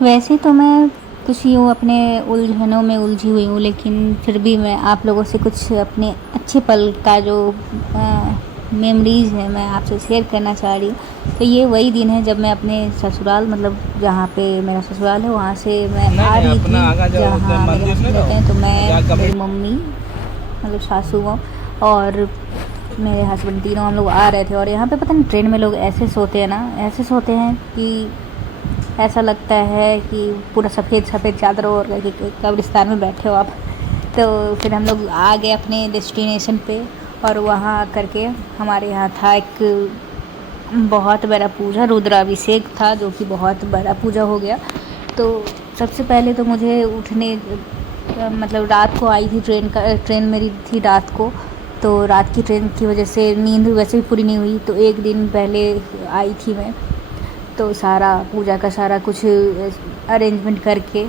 वैसे तो मैं कुछ यूँ अपने उलझनों में उलझी हुई हूँ, लेकिन फिर भी मैं आप लोगों से कुछ अपने अच्छे पल का जो मेमोरीज़ है मैं आपसे शेयर करना चाह रही हूँ। तो ये वही दिन है जब मैं अपने ससुराल, मतलब जहाँ पे मेरा ससुराल है वहाँ से मैं नहीं आ नहीं, रही अपना थी, आगा जाओ जहाँ मेरे मंदिर नहीं हस्बैंड रहते हैं। तो रहो मैं, आगा मेरी कभी। मम्मी, मतलब सासू माँ और मेरे हस्बैंड, तीनों हम लोग आ रहे थे। और यहाँ पे पता नहीं ट्रेन में लोग ऐसे सोते हैं ना, ऐसे सोते हैं कि ऐसा लगता है कि पूरा सफ़ेद सफ़ेद चादर ओढ़ के कि कब्रिस्तान में बैठे हो आप। तो फिर हम लोग आ गए अपने डेस्टिनेशन पे। और वहाँ करके हमारे यहाँ था एक बहुत बड़ा पूजा, रुद्राभिषेक था, जो कि बहुत बड़ा पूजा हो गया। तो सबसे पहले तो मुझे उठने, मतलब रात को आई थी ट्रेन मेरी थी रात को। तो रात की ट्रेन की वजह से नींद वैसे भी पूरी नहीं हुई, तो एक दिन पहले आई थी मैं। तो सारा पूजा का सारा कुछ अरेंजमेंट करके,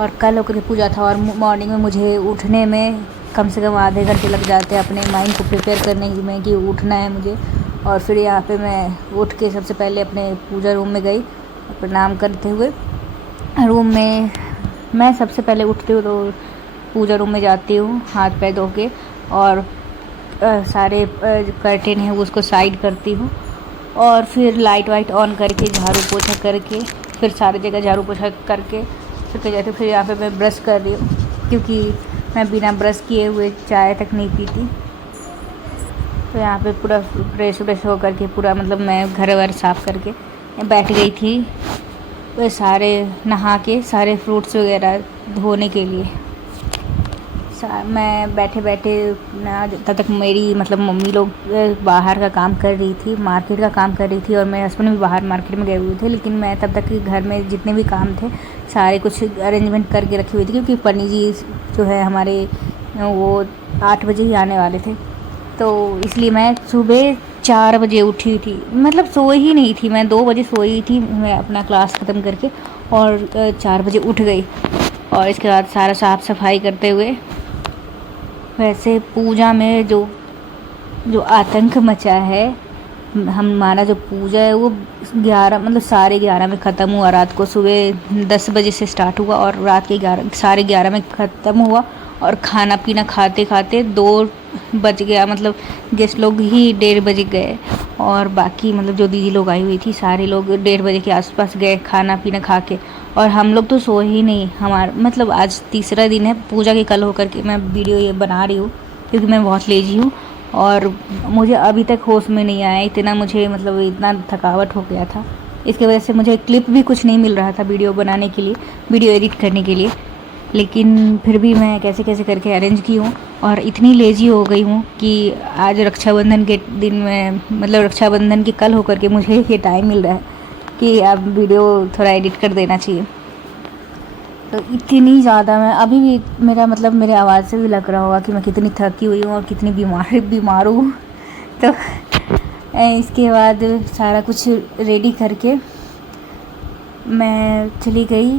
और कल होकर के पूजा था, और मॉर्निंग में मुझे उठने में कम से कम आधे घंटे लग जाते हैं अपने माइंड को प्रिपेयर करने में कि उठना है मुझे। और फिर यहाँ पे मैं उठ के सबसे पहले अपने पूजा रूम में गई, प्रणाम करते हुए। रूम में मैं सबसे पहले उठती हूँ तो पूजा रूम में जाती हूँ हाथ पैर धो के, और सारे कर्टेन हैं वो उसको साइड करती हूँ। और फिर लाइट वाइट ऑन करके झाड़ू पोछा करके, फिर सारी जगह झाड़ू पोछा करके फिर क्या जाती हूँ। फिर यहाँ पे मैं ब्रश कर रही हूँ, क्योंकि मैं बिना ब्रश किए हुए चाय तक नहीं पीती। तो यहाँ पे पूरा फ्रेश व्रेश हो करके, पूरा मतलब मैं घर वर साफ़ करके बैठ गई थी, वो सारे नहा के सारे फ्रूट्स वगैरह धोने के लिए। मैं बैठे बैठे ना, तब तक मेरी मतलब मम्मी लोग बाहर का काम कर रही थी, मार्केट का काम कर रही थी, और मेरे हस्बैंड भी बाहर मार्केट में गए हुए थे। लेकिन मैं तब तक घर में जितने भी काम थे सारे कुछ अरेंजमेंट करके रखी हुई थी, क्योंकि पन्नी जी जो है हमारे, वो 8 बजे ही आने वाले थे। तो इसलिए मैं सुबह 4 बजे उठी थी, मतलब सोई ही नहीं थी मैं, 2 बजे सोई थी मैं अपना क्लास ख़त्म करके, और 4 बजे उठ गई। और इसके बाद सारा साफ़ सफाई करते हुए, वैसे पूजा में जो जो आतंक मचा है, हमारा जो पूजा है वो 11, मतलब साढ़े 11 में ख़त्म हुआ। रात को सुबह 10 बजे से स्टार्ट हुआ और रात के 11, साढ़े 11 में ख़त्म हुआ। और खाना पीना खाते खाते 2 बज गया, मतलब गेस्ट लोग ही 1:30 बजे गए, और बाकी मतलब जो दीदी लोग आई हुई थी सारे लोग 1:30 बजे के आसपास गए खाना पीना खा के। और हम लोग तो सोए ही नहीं। हमारा मतलब आज तीसरा दिन है पूजा के, कल होकर के मैं वीडियो ये बना रही हूँ, क्योंकि मैं बहुत लेजी हूँ और मुझे अभी तक होश में नहीं आया, इतना मुझे मतलब इतना थकावट हो गया था। इसकी वजह से मुझे क्लिप भी कुछ नहीं मिल रहा था वीडियो बनाने के लिए, वीडियो एडिट करने के लिए। लेकिन फिर भी मैं कैसे कैसे करके अरेंज की हूँ, और इतनी लेज़ी हो गई हूँ कि आज रक्षाबंधन के दिन में, मतलब रक्षाबंधन के कल होकर के मुझे ये टाइम मिल रहा है कि अब वीडियो थोड़ा एडिट कर देना चाहिए। तो इतनी ज़्यादा मैं अभी भी, मेरा मतलब मेरे आवाज़ से भी लग रहा होगा कि मैं कितनी थकी हुई हूँ और कितनी बीमार हूँ। तो इसके बाद सारा कुछ रेडी करके मैं चली गई,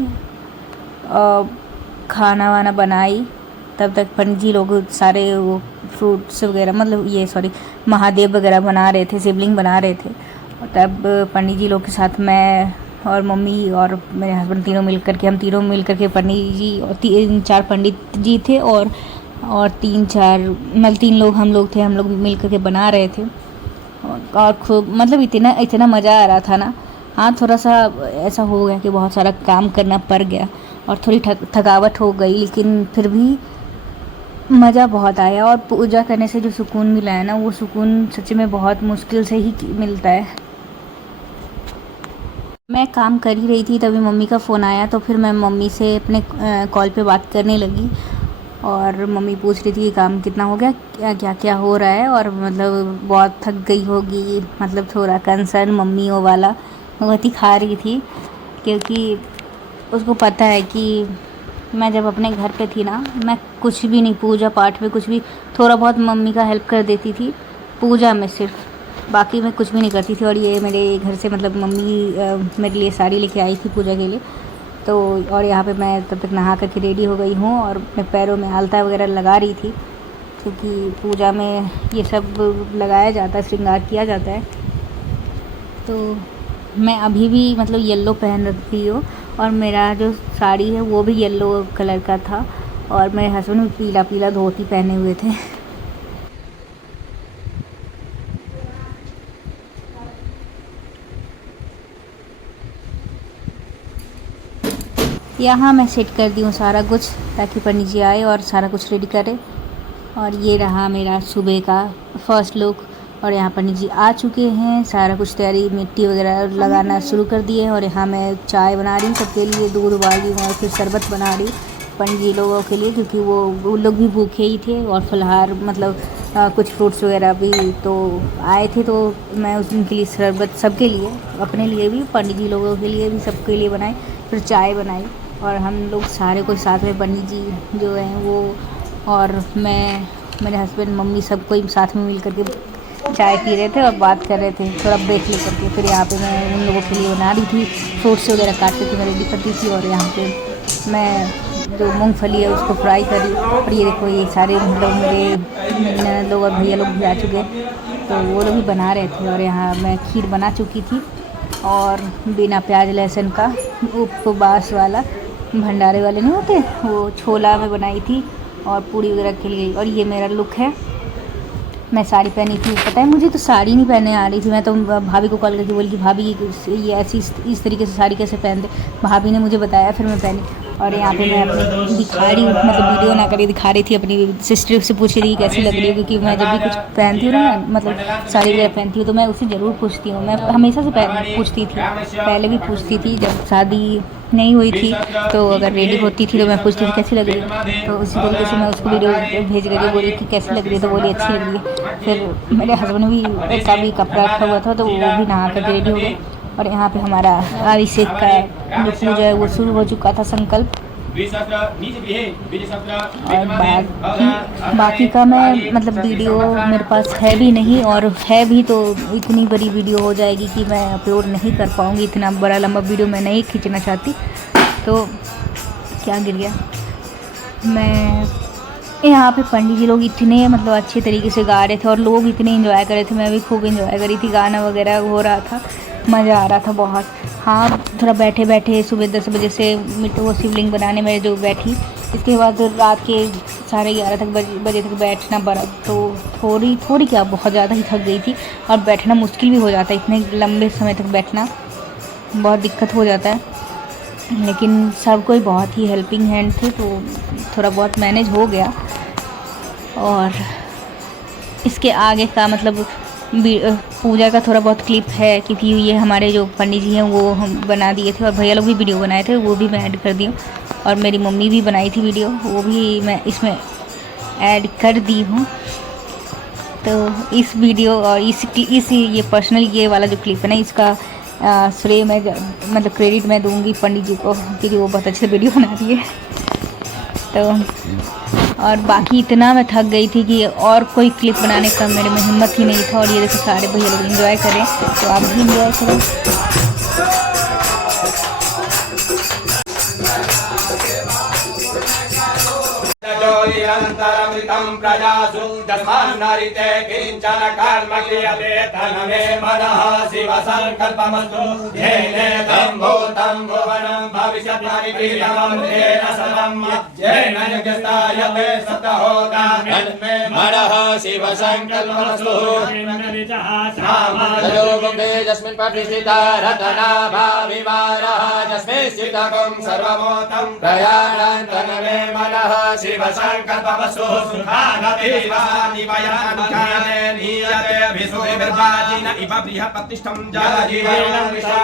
खाना वाना बनाई। तब तक पंडित जी लोग सारे वो फ्रूट्स वगैरह, मतलब ये सॉरी, महादेव वगैरह बना रहे थे, शिवलिंग बना रहे थे। और तब पंडित जी लोग के साथ मैं और मम्मी और मेरे हस्बैंड तीनों मिल करके, हम तीनों मिल करके, पंडित जी और 3-4 पंडित जी थे, और 3-4 मतलब 3 लोग हम लोग थे, हम लोग मिल करके बना रहे थे। और खूब मतलब इतना इतना मज़ा आ रहा था ना। हाँ, थोड़ा सा ऐसा हो गया कि बहुत सारा काम करना पड़ गया और थोड़ी थकावट हो गई, लेकिन फिर भी मज़ा बहुत आया। और पूजा करने से जो सुकून मिला है ना, वो सुकून सच में बहुत मुश्किल से ही मिलता है। मैं काम कर ही रही थी तभी मम्मी का फ़ोन आया, तो फिर मैं मम्मी से अपने कॉल पे बात करने लगी। और मम्मी पूछ रही थी कि काम कितना हो गया, क्या क्या क्या हो रहा है, और मतलब बहुत थक गई होगी, मतलब थोड़ा कंसर्न मम्मी वो वाला बहुत ही खा रही थी, क्योंकि उसको पता है कि मैं जब अपने घर पे थी ना, मैं कुछ भी नहीं, पूजा पाठ में कुछ भी थोड़ा बहुत मम्मी का हेल्प कर देती थी पूजा में सिर्फ, बाकी मैं कुछ भी नहीं करती थी। और ये मेरे घर से मतलब मम्मी मेरे लिए साड़ी लेके आई थी पूजा के लिए। तो और यहाँ पे मैं तब तक नहा करके रेडी हो गई हूँ और अपने पैरों में आलता वगैरह लगा रही थी, क्योंकि पूजा में ये सब लगाया जाता है, श्रृंगार किया जाता है। तो मैं अभी भी मतलब येलो पहन रखी हूँ, और मेरा जो साड़ी है वो भी येलो कलर का था और मेरे हस्बैंड भी पीला पीला धोती पहने हुए थे। यहाँ मैं सेट कर दी हूँ सारा कुछ ताकि पंडित जी आए और सारा कुछ रेडी करे। और ये रहा मेरा सुबह का फर्स्ट लुक। और यहाँ पंडित जी आ चुके हैं, सारा कुछ तैयारी मिट्टी वगैरह लगाना शुरू कर दिए। और यहाँ मैं चाय बना रही हूँ सबके लिए, दूध उबाल रही हूँ और फिर शरबत बना रही हूँ पंडित जी लोगों के लिए, क्योंकि वो लोग भी भूखे ही थे और फलाहार मतलब कुछ फ्रूट्स वगैरह भी तो आए थे, तो मैं उनके लिए शरबत सबके लिए, अपने लिए भी, पंडित जी लोगों के लिए भी, सबके लिए बनाई। फिर चाय बनाई और हम लोग सारे कोई साथ में, पंडित जी जो हैं वो और मैं, मेरे हस्बैंड, मम्मी, सब कोई साथ में मिल करके चाय पी रहे थे और बात कर रहे थे, थोड़ा ब्रेक ले करके। फिर यहाँ पे मैं उन लोगों के लिए बना रही थी, फ्रूट्स वगैरह काट के मैं रेडी करती थी। और यहाँ पे मैं जो मूंगफली है उसको फ्राई करी। और ये देखो ये सारे मतलब मेरे ननद लोग और भैया लोग भी आ चुके हैं, तो वो लोग भी बना रहे थे। और यहाँ मैं खीर बना चुकी थी और बिना प्याज लहसुन का उपवास वाला, भंडारे वाले नहीं होते, वो छोला में बनाई थी और पूड़ी वगैरह के लिए। और ये मेरा लुक है, मैं साड़ी पहनी थी। पता है मुझे तो साड़ी नहीं पहनने आ रही थी, मैं तो भाभी को कॉल करके बोली कि भाभी ये ऐसी इस तरीके से साड़ी कैसे पहनते। भाभी ने मुझे बताया, फिर मैं पहनी। और यहाँ पे मैं अपनी दिखा रही हूँ, मतलब वीडियो ना करी, दिखा रही थी अपनी सिस्टर से, पूछ रही थी कैसी लग रही है, क्योंकि मैं जब भी कुछ पहनती हूँ ना, मतलब साड़ी वगैरह पहनती हूँ तो मैं उसे ज़रूर पूछती हूँ। मैं हमेशा से पूछती थी, पहले भी पूछती थी, जब शादी नहीं हुई थी तो अगर रेडी होती थी तो मैं पूछती थी कैसी लग रही है, तो उसी तरीके से मैं उसको वीडियो भेज करके बोली कि कैसी लग रही है, तो बोली अच्छी लग रही है। फिर मेरे हस्बैंड भी का भी कपड़ा रखा हुआ था, तो वो भी नहा कर रेडी हो गए। और यहाँ पे हमारा अभिषेक का जो पूजा है वो शुरू हो चुका था, संकल्प। और बाकी का मैं मतलब वीडियो मेरे पास है भी नहीं, और है भी तो इतनी बड़ी वीडियो हो जाएगी कि मैं अपलोड नहीं कर पाऊँगी। इतना बड़ा लंबा वीडियो मैं नहीं खींचना चाहती। तो क्या गिर गया, मैं यहाँ पे पंडित जी लोग इतने मतलब अच्छे तरीके से गा रहे थे और लोग इतने एंजॉय कर रहे थे, मैं भी खूब एंजॉय करी थी, गाना वगैरह हो रहा था, मज़ा आ रहा था बहुत। हाँ, थोड़ा बैठे बैठे सुबह 10 बजे से वो शिवलिंग बनाने में जो बैठी, इसके बाद रात के 11:30 बजे तक बैठना पड़ा, तो थोड़ी क्या बहुत ज़्यादा ही थक गई थी। और बैठना मुश्किल भी हो जाता है, इतने लंबे समय तक बैठना बहुत दिक्कत हो जाता है। लेकिन सब कोई बहुत ही हेल्पिंग हैंड थे, तो थोड़ा बहुत मैनेज हो गया। और इसके आगे का मतलब पूजा का थोड़ा बहुत क्लिप है, क्योंकि ये हमारे जो पंडित जी हैं वो हम बना दिए थे, और भैया लोग भी वीडियो बनाए थे, वो भी मैं ऐड कर दी हूँ। और मेरी मम्मी भी बनाई थी वीडियो, वो भी मैं इसमें ऐड कर दी हूँ। तो इस वीडियो और इस ये पर्सनल ये वाला जो क्लिप है ना, इसका श्रेय मैं मतलब क्रेडिट मैं दूंगी पंडित जी को, क्योंकि वो बहुत अच्छे वीडियो बना दिए। तो और बाकी इतना मैं थक गई थी कि और कोई क्लिप बनाने का मेरे में हिम्मत ही नहीं था। और ये देखो सारे भैया लोग एंजॉय करें, तो आप भी एंजॉय करें। निरन्तरमृतं प्रजासु तस्मान्नरिते किञ्चन कर्म क्रियते तन्मे मनः शिवसङ्कल्पमस्तु येनेदं भूतं भुवनं भविष्यति प्रियमन्त्रेण सदं येन यज्ञस्तायते सप्तहोता तन्मे मनः शिवसङ्कल्पमस्तु तयोगुणे यस्मिन् प्रतिष्ठिता रत्नाभाविवारः यस्मिन् स्थितकं सर्वमोतं प्रयाणं तन्मे मनः शिवसङ्कल्पमस्तु सुखानदेवानि वयानुकाने नीयते अभिसुभिर्वाजिन इव बृहत्प्रतिष्ठं जलजीवनं विश्व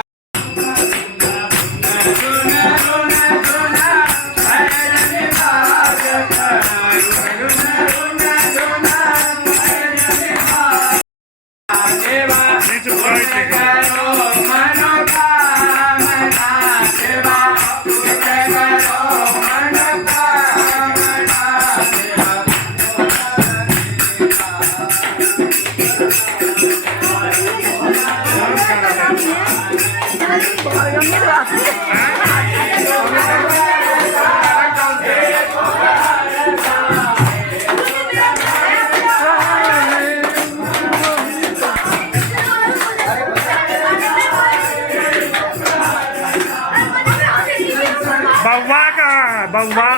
बउआ का बउआ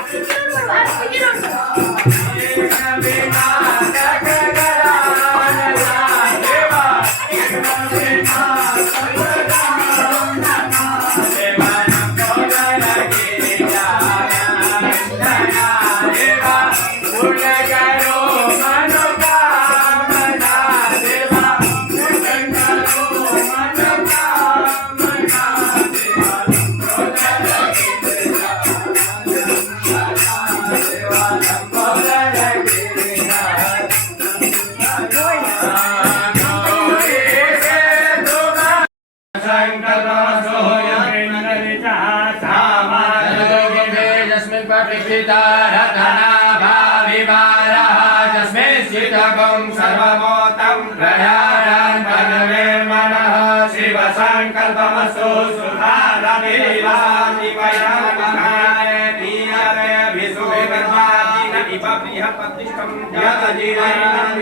सर्वमोतं प्रयाणान् तन्मे मनः शिव संकल्पमस्तु सुखारदेवानि वयामहे नीयते विसुविर्वादिन इव बृहत्पतिष्ठं यदजिनैनं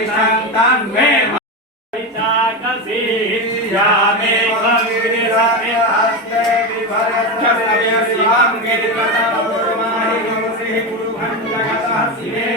तन्मे चाकसी यामे भङ्गिरते हस्ते विभरच्छव्य शिवं गिरिकटपूर्माहि श्री गुरुभञ्जगतः शिवे